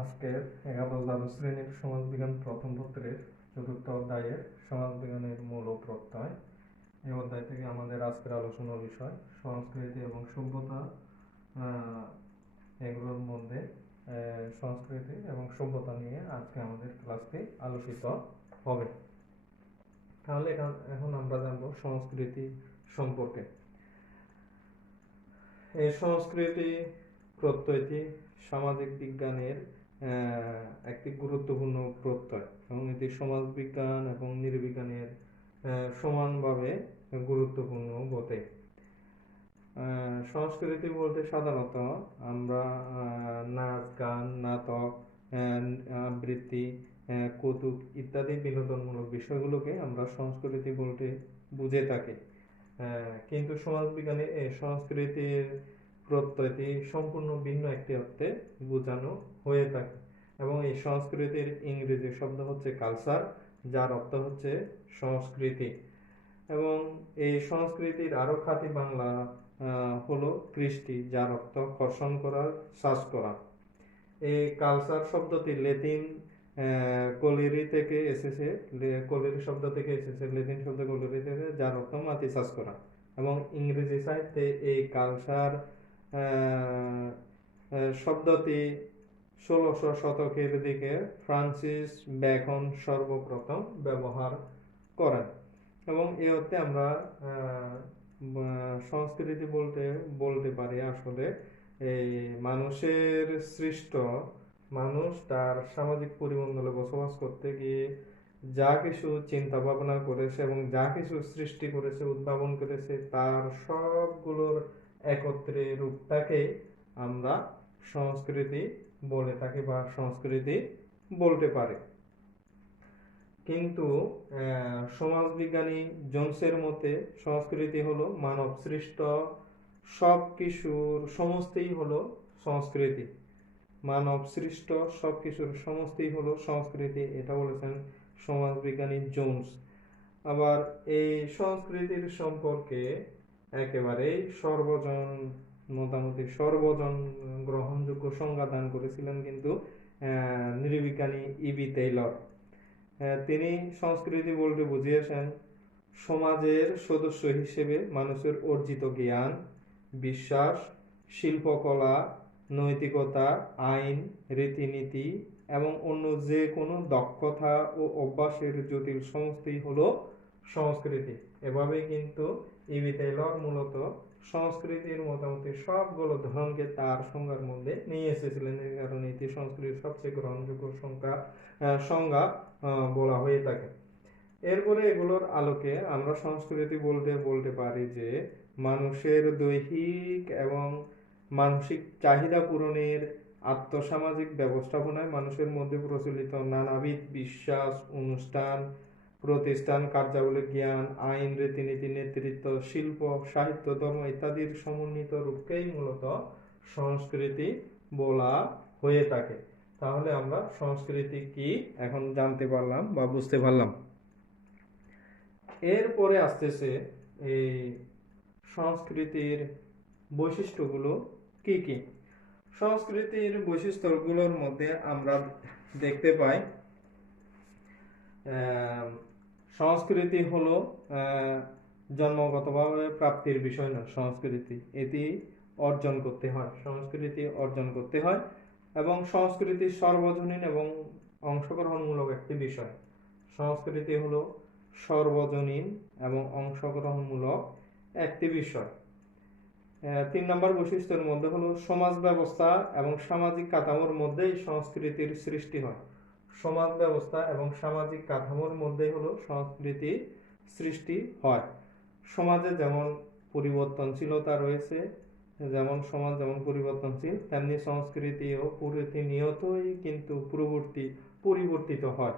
আজকের একাদশ শ্রেণীর সমাজবিজ্ঞান প্রথম পত্রের চতুর্থ অধ্যায়ের সমাজবিজ্ঞানের মূল ও প্রত্যয়। এই অধ্যায় থেকে আমাদের আজকের আলোচনার বিষয় সংস্কৃতি এবং সভ্যতা। এগুলোর মধ্যে সংস্কৃতি এবং সভ্যতা নিয়ে আজকে আমাদের ক্লাসটি আলোচিত হবে। তাহলে এখন আমরা জানবো সংস্কৃতি সম্পর্কে। এই সংস্কৃতি প্রত্যয়টি সামাজিক বিজ্ঞানের একটি গুরুত্বপূর্ণ প্রত্যয় এবং এটি সমাজ বিজ্ঞান এবং নৃবিজ্ঞানের সমানভাবে গুরুত্বপূর্ণ বটে। সংস্কৃতি বলতে সাধারণত আমরা নাচ, গান, নাটক, আবৃত্তি, কৌতুক ইত্যাদি বিনোদনমূলক বিষয়গুলোকে আমরা সংস্কৃতি বলতে বুঝে থাকি। কিন্তু সমাজবিজ্ঞানে এই সংস্কৃতির প্রত্যয়টি সম্পূর্ণ ভিন্ন একটি অর্থে বোঝানো হয়ে থাকে এবং এই সংস্কৃতির ইংরেজি শব্দ হচ্ছে কালচার, যার অর্থ হচ্ছে সংস্কৃতি। এবং এই সংস্কৃতির আরো খাঁটি বাংলা হলো কৃষ্টি, যার অর্থ কর্ষণ করা, শ্বাস করা। এই কালচার শব্দটি ল্যাটিন কলিরি থেকে এসেছে, কলিরি শব্দ থেকে এসেছে, ল্যাটিন শব্দ কলিরি থেকে, যার অর্থ মাটি চাষ করা। এবং ইংরেজি সাহিত্যে এই কালচার শব্দটি 1600 শতকের দিকে ফ্রান্সিস বেকন সর্বপ্রথম ব্যবহার করেন এবং এই অর্থে আমরা সংস্কৃতি বলতে পারি আসলে এই মানুষের সৃষ্ট, মানুষ তার সামাজিক পরিমণ্ডলে বসবাস করতে গিয়ে যা কিছু চিন্তা ভাবনা করেছে এবং যা কিছু সৃষ্টি করেছে, উদ্ভাবন করেছে, তার সবগুলোর একত্রে রূপটাকে আমরা সংস্কৃতি বলে থাকি বা সংস্কৃতি বলতে পারি। কিন্তু সমাজবিজ্ঞানী জোনসের মতে সংস্কৃতি হলো মানব সৃষ্ট সব কিছুর সমস্তই হলো সংস্কৃতি। মানব সৃষ্ট সব কিছুর সমস্তই হলো সংস্কৃতি, এটা বলেছেন সমাজবিজ্ঞানী জোনস। আবার এই সংস্কৃতির সম্পর্কে একেবারেই মোটামুটি সর্বজন গ্রহণযোগ্য সংজ্ঞা দান করেছিলেন কিন্তু নৃবিজ্ঞানী ইবি টেইলর। তিনি সংস্কৃতি বলতে বুঝিয়েছেন সমাজের সদস্য হিসেবে মানুষের অর্জিত জ্ঞান, বিশ্বাস, শিল্পকলা, নৈতিকতা, আইন, রীতিনীতি এবং অন্য যে কোনো দক্ষতা ও অভ্যাসের জটিল সমস্তই হলো সংস্কৃতি। এভাবে কিন্তু ইবি টেইলর মূলত সংস্কৃতির মোটামুটি সবগুলো ধরনকে তার সংজ্ঞার মধ্যে নিয়ে এসেছিলেন। এই কারণে এটি সংস্কৃতির সবচেয়ে গ্রহণযোগ্য সংজ্ঞা বলা হয়ে থাকে। এরপরে এগুলোর আলোকে আমরা সংস্কৃতি বলতে পারি যে মানুষের দৈহিক এবং মানসিক চাহিদা পূরণের আত্মসামাজিক ব্যবস্থাপনায় মানুষের মধ্যে প্রচলিত নানাবিধ বিশ্বাস, অনুষ্ঠান, প্রতিষ্ঠান, কার্যাবলী, জ্ঞান, আইন, রীতিনীতি, নেতৃত্ব, শিল্প, সাহিত্য, ধর্ম ইত্যাদির সমন্বিত রূপকেই মূলত সংস্কৃতি বলা হয়ে থাকে। তাহলে আমরা সংস্কৃতি কি এখন জানতে পারলাম বা বুঝতে পারলাম। এরপরে আসতেছে এই সংস্কৃতির বৈশিষ্ট্যগুলো কি কি। সংস্কৃতির বৈশিষ্ট্যগুলোর মধ্যে আমরা দেখতে পাই সংস্কৃতি হলো জন্মগতভাবে প্রাপ্তির বিষয় না। সংস্কৃতি এটি অর্জন করতে হয়, সংস্কৃতি অর্জন করতে হয় এবং সংস্কৃতি সর্বজনীন এবং অংশগ্রহণমূলক একটি বিষয়। সংস্কৃতি হলো সর্বজনীন এবং অংশগ্রহণমূলক একটি বিষয়। 3 নম্বর বৈশিষ্ট্যের মধ্যে হলো সমাজ ব্যবস্থা এবং সামাজিক কাঠামোর মধ্যেই সংস্কৃতির সৃষ্টি হয়। সমাজ ব্যবস্থা এবং সামাজিক কাঠামোর মধ্যেই হলো সংস্কৃতির সৃষ্টি হয়। সমাজে যেমন পরিবর্তনশীলতা রয়েছে, যেমন সমাজ যেমন পরিবর্তনশীল, তেমনি সংস্কৃতিও প্রতিনিয়তই কিন্তু পরিবর্তিত হয়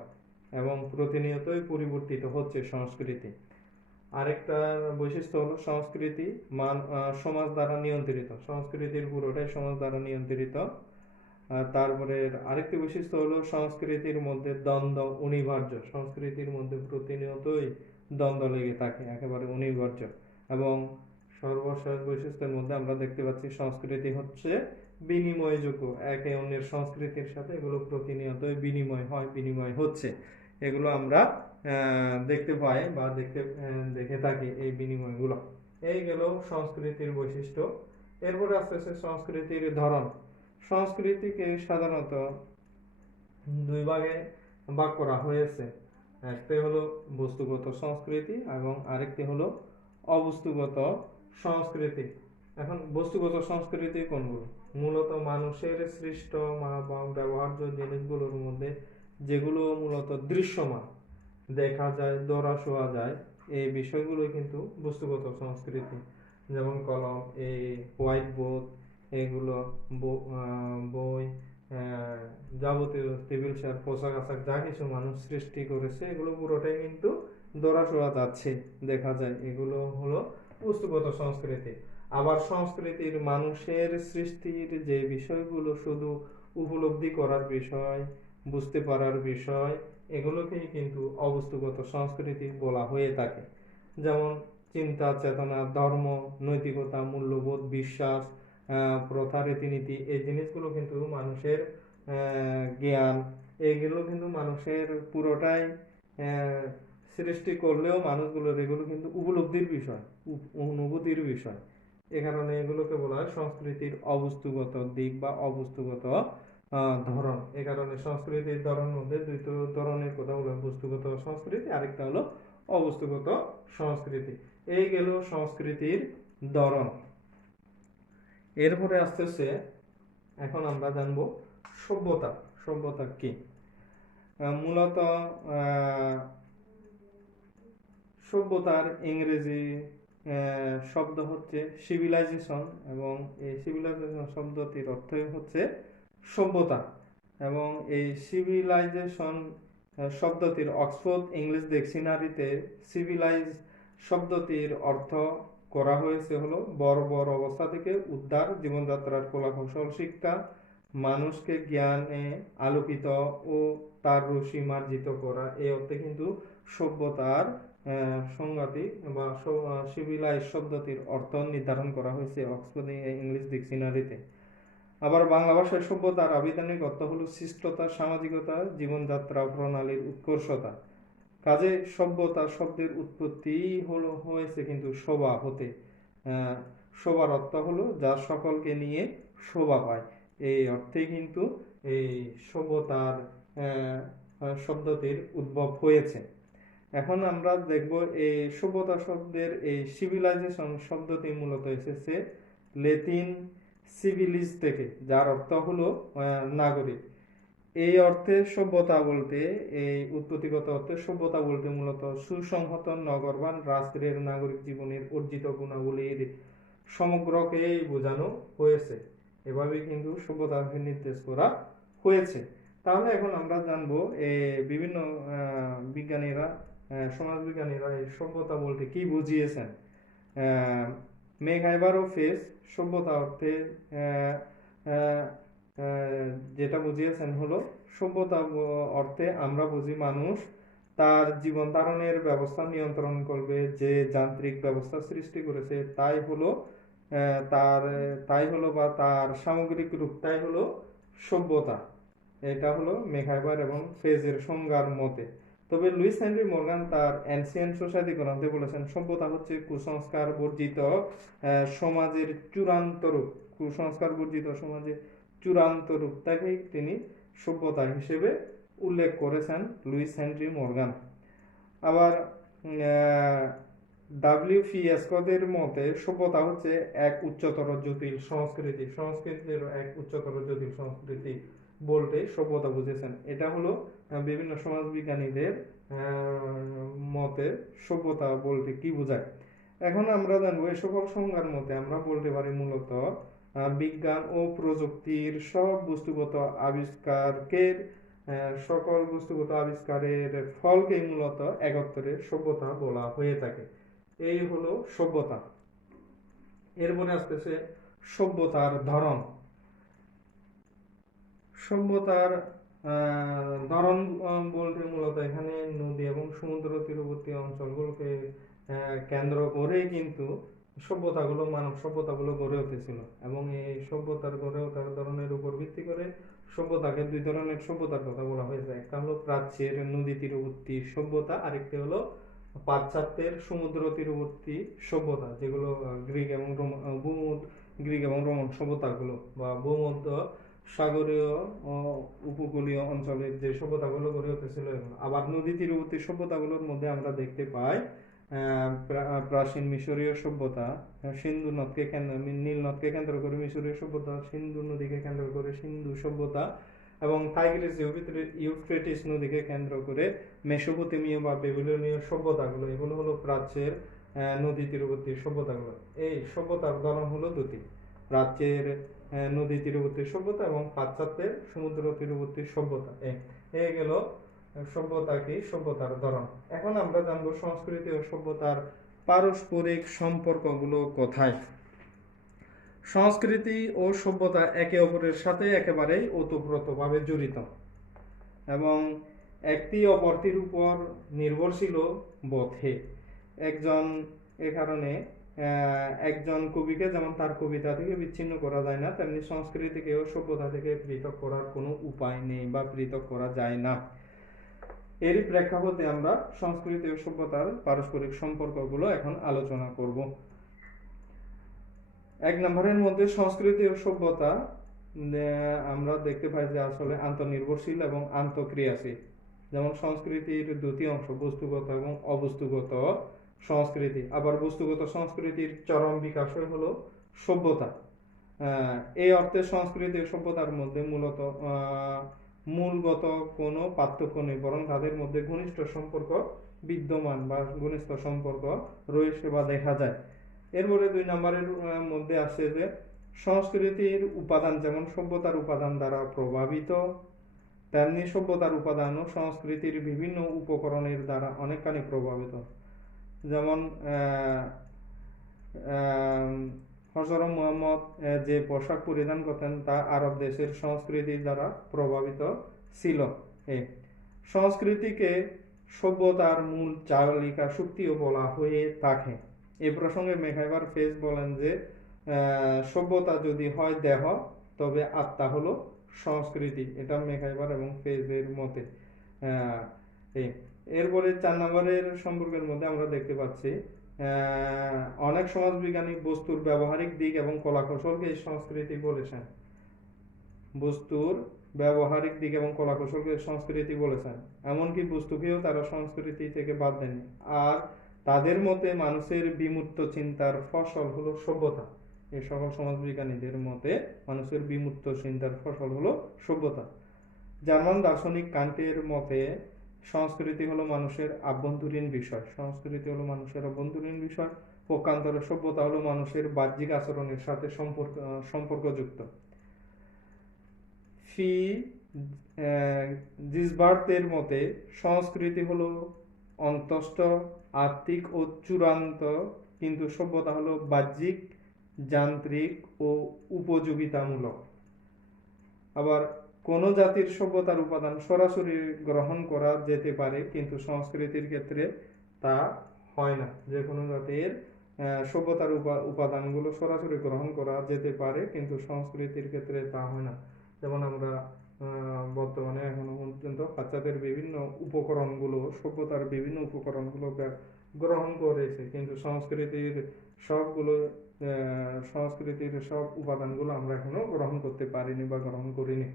এবং প্রতিনিয়তই পরিবর্তিত হচ্ছে সংস্কৃতি। আরেকটা বৈশিষ্ট্য হলো সংস্কৃতি সমাজ দ্বারা নিয়ন্ত্রিত। সংস্কৃতির পুরোটাই সমাজ দ্বারা নিয়ন্ত্রিত। তারপরে আরেকটি বৈশিষ্ট্য হলো সংস্কৃতির মধ্যে দ্বন্দ্ব অনিবার্য। সংস্কৃতির মধ্যে প্রতিনিয়তই দ্বন্দ্ব লেগে থাকে, একেবারে অনিবার্য। এবং সর্বশেষ বৈশিষ্ট্যের মধ্যে আমরা দেখতে পাচ্ছি সংস্কৃতি হচ্ছে বিনিময়যোগ্য, একে অন্যের সংস্কৃতির সাথে এগুলো প্রতিনিয়ত বিনিময় হয়, বিনিময় হচ্ছে, এগুলো আমরা দেখতে পাই বা দেখে থাকি এই বিনিময়গুলো। এই গেল সংস্কৃতির বৈশিষ্ট্য। এরপরে আসতেছে সংস্কৃতির ধরন। সংস্কৃতিকে সাধারণত দুই ভাগে ভাগ করা হয়েছে। একটি হলো বস্তুগত সংস্কৃতি এবং আরেকটি হলো অবস্তুগত সংস্কৃতি। এখন বস্তুগত সংস্কৃতি কোনগুলো? মূলত মানুষের সৃষ্ট ব্যবহার্য জিনিসগুলোর মধ্যে যেগুলো মূলত দৃশ্যমান, দেখা যায়, ধরা ছোঁয়া যায়, এই বিষয়গুলো কিন্তু বস্তুগত সংস্কৃতি। যেমন কলম, এই হোয়াইট বোর্ড, এগুলো বই, যাবতীয় টেবিল চেয়ার, পোশাক আশাক যা কিছু মানুষ সৃষ্টি করেছে এগুলো পুরোটাই কিন্তু ধরা ছোঁয়া যাচ্ছে, দেখা যায়, এগুলো হলো বস্তুগত সংস্কৃতি। আবার সংস্কৃতির মানুষের সৃষ্টির যে বিষয়গুলো শুধু উপলব্ধি করার বিষয়, বুঝতে পারার বিষয়, এগুলোকেই কিন্তু অবস্তুগত সংস্কৃতি বলা হয়ে থাকে। যেমন চিন্তা, চেতনা, ধর্ম, নৈতিকতা, মূল্যবোধ, বিশ্বাস, প্রথা, রীতিনীতি, এই জিনিসগুলো কিন্তু মানুষের জ্ঞান, এগুলো কিন্তু মানুষের পুরোটাই সৃষ্টি করলেও মানুষগুলোর এগুলো কিন্তু উপলব্ধির বিষয়, অনুভূতির বিষয়। এ কারণে এগুলোকে বলা হয় সংস্কৃতির অবস্তুগত দিক বা অবস্তুগত ধরন। এ কারণে সংস্কৃতির ধরন মধ্যে দুটো ধরনের কথা বলা হয়, বস্তুগত সংস্কৃতি, আরেকটা হলো অবস্তুগত সংস্কৃতি। এই গেল সংস্কৃতির ধরন। এরপরে আসতেছে, এখন আমরা জানবো সভ্যতা। সভ্যতা কি? মূলত সভ্যতার ইংরেজি শব্দ হচ্ছে সিভিলাইজেশন, এবং এই সিভিলাইজেশন শব্দটির অর্থই হচ্ছে সভ্যতা। এবং এই সিভিলাইজেশন শব্দটির অক্সফোর্ড ইংলিশ ডিকশনারিতে সিভিলাইজ শব্দটির অর্থ করা হয়েছে হলো বর্বর অবস্থা থেকে উদ্ধার, জীবনযাত্রার কলাকৌশল শিক্ষা, মানুষকে জ্ঞানে আলোকিত ও তার রুচি মার্জিত করা। এই অর্থে কিন্তু সভ্যতার সংজ্ঞাটি বা সিভিলাইজ শব্দটির অর্থ নির্ধারণ করা হয়েছে অক্সফোর্ড ইংলিশ ডিকশনারিতে। আবার বাংলা ভাষায় সভ্যতার আবিধানিক অর্থ হলো শিষ্টতা, সামাজিকতা, জীবনযাত্রা প্রণালীর উৎকর্ষতা। কাজে সভ্যতা শব্দের উৎপত্তি হয়েছে কিন্তু শোভা হতে। শোভার অর্থ হলো যা সকলকে নিয়ে শোভা পায়, এই অর্থে কিন্তু এই সভ্যতার শব্দটির উদ্ভব হয়েছে। এখন আমরা দেখব এই সভ্যতা শব্দের এই সিভিলাইজেশন শব্দটি মূলত এসেছে ল্যাটিন সিভিলিস থেকে, যার অর্থ হলো নাগরিক। এই অর্থে সভ্যতা বলতে, এই উৎপত্তিগত অর্থে সভ্যতা বলতে মূলত সুসংহত নগরবান রাষ্ট্রের নাগরিক জীবনের অর্জিত গুণাবলীর সমগ্রকেই বোঝানো হয়েছে। এভাবে কিন্তু সভ্যতাকে নির্দেশ করা হয়েছে। তাহলে এখন আমরা জানবো বিভিন্ন বিজ্ঞানীরা, সমাজবিজ্ঞানীরা এই সভ্যতা বলতে কি বুঝিয়েছেন। মেঘাইবারোফেস সভ্যতা অর্থে যেটা বুঝিয়েছেন হলো, সভ্যতা অর্থে আমরা বুঝি মানুষ তার জীবন ধারণের ব্যবস্থা নিয়ন্ত্রণ করবে যে যান্ত্রিক ব্যবস্থা সৃষ্টি করেছে, তাই হলো বা তার সামগ্রিক রূপটাই হলো সভ্যতা। এটা হলো মেঘাইবার এবং ফেজের সংজ্ঞার মতে। তবে লুইস হেনরি মর্গান তার অ্যানসিয়েন্ট সোসাইটি গ্রন্থে বলেছেন কুসংস্কার বর্জিত সমাজের চূড়ান্ত রূপ। কুসংস্কার বর্জিত সমাজের চূড়ান্ত রূপটাকেই তিনি সভ্যতা হিসেবে উল্লেখ করেছেন লুইস হেনরি মর্গান। আবার WFS মতে সভ্যতা হচ্ছে এক উচ্চতর জটিল সংস্কৃতি। সংস্কৃতির এক উচ্চতর জটিল সংস্কৃতি বলতে সভ্যতা বুঝেছেন। এটা হলো বিভিন্ন সমাজবিজ্ঞানীদের মতে সভ্যতা বলতে কি বোঝায়। এখন আমরা জানবো এই সকল সংজ্ঞার মতে আমরা বলতে পারি মূলত বিজ্ঞান ও প্রযুক্তির সকল বস্তুগত আবিষ্কারের ফলকে মূলত একত্রে সভ্যতা বলা হয়ে থাকে। এই হলো সভ্যতা। এরপরে আসতেছে সভ্যতার ধরন। সভ্যতার ধরন বলতে মূলত এখানে নদী এবং সমুদ্র তীরবর্তী অঞ্চলগুলোকে কেন্দ্র করে কিন্তু সভ্যতাগুলো, মানব সভ্যতাগুলো গড়ে উঠেছিল। এবং এই সভ্যতার গড়ে ওঠার ধরনের উপর ভিত্তি করে সভ্যতাকে দুই ধরনের সভ্যতার কথা বলা হয়েছে। একটা হলো প্রাচ্যের নদী তীরবর্তী সভ্যতা, আরেকটি হলো পাশ্চাত্যের সমুদ্র তীরবর্তী সভ্যতা, যেগুলো গ্রিক এবং রোমান সভ্যতাগুলো বা ভূমধ্য সাগরীয় উপকূলীয় অঞ্চলের যে সভ্যতাগুলো গড়ে উঠেছিল এগুলো। আবার নদী তীরবর্তী সভ্যতাগুলোর মধ্যে আমরা দেখতে পাই প্রাচীন মিশরীয় সভ্যতা, সিন্ধু নদকে নীল নদকে কেন্দ্র করে মিশরীয় সভ্যতা, সিন্ধু নদীকে কেন্দ্র করে সিন্ধু সভ্যতা, এবং টাইগ্রিস ইউফ্রেটিস নদীকে কেন্দ্র করে মেসোপটেমীয় বা বেবিলনীয় সভ্যতাগুলো। এগুলো হলো প্রাচ্যের নদী তীরবর্তী সভ্যতাগুলো। এই সভ্যতার ধরন হলো দুটি, প্রাচ্যের নদী তীরবর্তী সভ্যতা এবং পাশ্চাত্যের সমুদ্র তীরবর্তী সভ্যতা। এই গেল সভ্যতা কি, সভ্যতার ধরন। এখন আমরা জানবো সংস্কৃতি ও সভ্যতার পারস্পরিক সম্পর্কগুলো কোথায়। সংস্কৃতি ও সভ্যতা একে অপরের সাথে একেবারেই ওতপ্রোতভাবে জড়িত এবং একটি অপরটির উপর নির্ভরশীল বটে। এ কারণে একজন কবিকে যেমন তার কবিতা থেকে বিচ্ছিন্ন করা যায় না, তেমনি সংস্কৃতিকেও সভ্যতা থেকে পৃথক করার কোনো উপায় নেই বা পৃথক করা যায় না। এরই প্রেক্ষাপটে আমরা সংস্কৃতি ও সভ্যতার পারস্পরিক সম্পর্কগুলো এখন আলোচনা করব। এক নম্বরের মধ্যে সংস্কৃতি ও সভ্যতা আমরা দেখতে পাই যে আসলে আন্তঃনির্ভরশীল এবং আন্তঃক্রিয়াশীল। যেমন সংস্কৃতির দুটি অংশ, বস্তুগত এবং অবস্তুগত সংস্কৃতি। আবার বস্তুগত সংস্কৃতির চরম বিকাশই হলো সভ্যতা। এই অর্থে সংস্কৃতি ও সভ্যতার মধ্যে মূলগত কোনো পার্থক্য নেই, বরং তাদের মধ্যে ঘনিষ্ঠ সম্পর্ক বিদ্যমান বা ঘনিষ্ঠ সম্পর্ক রয়েছে বা দেখা যায়। এরপরে 2 নম্বরের মধ্যে আসে যে সংস্কৃতির উপাদান যেমন সভ্যতার উপাদান দ্বারা প্রভাবিত, তেমনি সভ্যতার উপাদানও সংস্কৃতির বিভিন্ন উপকরণের দ্বারা অনেকখানি প্রভাবিত। যেমন হযরত মুহাম্মদ যে পোশাক পরিধান করতেন তা আরব দেশের সংস্কৃতির দ্বারা প্রভাবিত ছিল। সংস্কৃতিকে সভ্যতার মূল চালিকা শক্তিও বলা হয়ে থাকে। এই প্রসঙ্গে মেকাইভার ফেজ বলেন যে সভ্যতা যদি হয় দেহ, তবে আত্মা হলো সংস্কৃতি। এটা মেকাইভার এবং ফেজের মতে। এরপরে 4 নম্বরের সম্পর্কের মধ্যে আমরা দেখতে পাচ্ছি অনেক সমাজবিজ্ঞানী বস্তুর ব্যবহারিক দিক এবং কলাকৌশলকে সংস্কৃতি বলেছেন। বস্তুর ব্যবহারিক দিক এবং কলাকৌশলকে সংস্কৃতি বলেছেন, এমনকি বস্তুকেও তারা সংস্কৃতি থেকে বাদ দেয়নি। আর তাদের মতে মানুষের বিমূর্ত চিন্তার ফসল হলো সভ্যতা। এই সকল সমাজবিজ্ঞানীদের মতে মানুষের বিমূর্ত চিন্তার ফসল হলো সভ্যতা। জার্মান দার্শনিক কান্টের মতে সংস্কৃতি হলো মানুষের আভ্যন্তরীণ বিষয়। সংস্কৃতি হলো মানুষের আভ্যন্তরীণ বিষয়। পক্ষান্তরে সভ্যতা হলো মানুষের বাহ্যিক আচরণের সাথে সম্পর্কযুক্ত। ফি জিসবার্টের মতে সংস্কৃতি হলো অন্তস্থ, আত্মিক ও চূড়ান্ত, কিন্তু সভ্যতা হলো বাহ্যিক, যান্ত্রিক ও উপযোগিতামূলক। আবার কোন জাতির সভ্যতার উপাদান সরাসরি গ্রহণ করা যেতে পারে, কিন্তু সংস্কৃতির ক্ষেত্রে তা হয় না। যে কোনো জাতির সভ্যতার উপাদানগুলো সরাসরি গ্রহণ করা যেতে পারে, কিন্তু সংস্কৃতির ক্ষেত্রে তা হয় না। যেমন আমরা বর্তমানে এখনো পর্যন্ত পাশ্চাত্যের বিভিন্ন উপকরণগুলো, সভ্যতার বিভিন্ন উপকরণগুলো গ্রহণ করেছে, কিন্তু সংস্কৃতির সব উপাদানগুলো আমরা এখনো গ্রহণ করতে পারিনি বা গ্রহণ করিনি।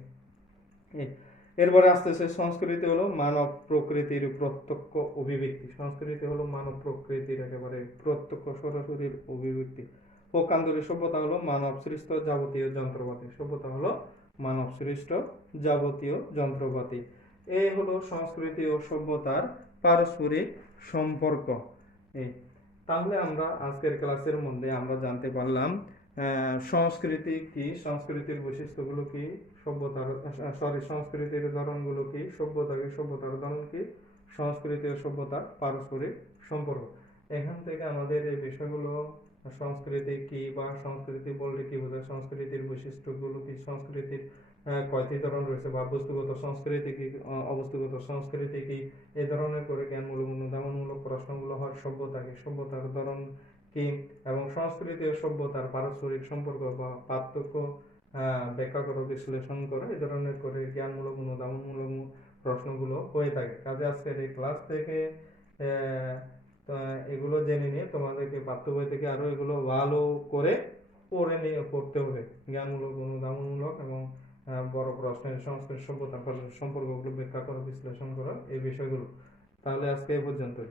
এরপরে আসতেছে সংস্কৃতি হলো মানব প্রকৃতির প্রত্যক্ষ অভিব্যক্তি। সংস্কৃতি হলো মানব প্রকৃতির একেবারে প্রত্যক্ষ সরাসরি অভিব্যক্তি। পক্ষান্তরে সভ্যতা হলো মানব সৃষ্ট যাবতীয় যন্ত্রপাতি। সভ্যতা হলো মানব সৃষ্ট যাবতীয় যন্ত্রপাতি। এই হলো সংস্কৃতি ও সভ্যতার পারস্পরিক সম্পর্ক। তাহলে আমরা আজকের ক্লাসের মধ্যে আমরা জানতে পারলাম সংস্কৃতি কি, সংস্কৃতির বৈশিষ্ট্যগুলো কি, সংস্কৃতির ধরনগুলো কি, সভ্যতার ধরন কি, সংস্কৃতি ও সভ্যতার পারস্পরিক সম্পর্ক। এখান থেকে আমাদের এই বিষয়গুলো, সংস্কৃতি কি বা সংস্কৃতি বলতে কি বোঝায়, সংস্কৃতির বৈশিষ্ট্যগুলো কি, সংস্কৃতির কয়টি ধরন রয়েছে, বা বস্তুগত সংস্কৃতি কি, অবস্তুগত সংস্কৃতি কি, এই ধরনের করে জ্ঞানমূলক অনুধাবনমূলক প্রশ্নগুলো হয়। সভ্যতা কি, সভ্যতার ধরন কি, এবং সংস্কৃতি ও সভ্যতার পারস্পরিক সম্পর্ক বা পার্থক্য ব্যাখ্যা করো, বিশ্লেষণ করো, এই ধরনের করে জ্ঞানমূলক অনুধাবনমূলক প্রশ্নগুলো হয়ে থাকে। কাজে আজকের এই ক্লাস থেকে তো এগুলো জেনে নিয়ে তোমাদেরকে পাঠ্য বই থেকে আরো এগুলো ভালো করে পড়তে হবে। জ্ঞানমূলক অনুধাবনমূলক এবং বড় প্রশ্নের সংস্কৃত সভ্যতার সম্পর্কগুলো ব্যাখ্যা করো, বিশ্লেষণ করো, এই বিষয়গুলো। তাহলে আজকে এই পর্যন্তই।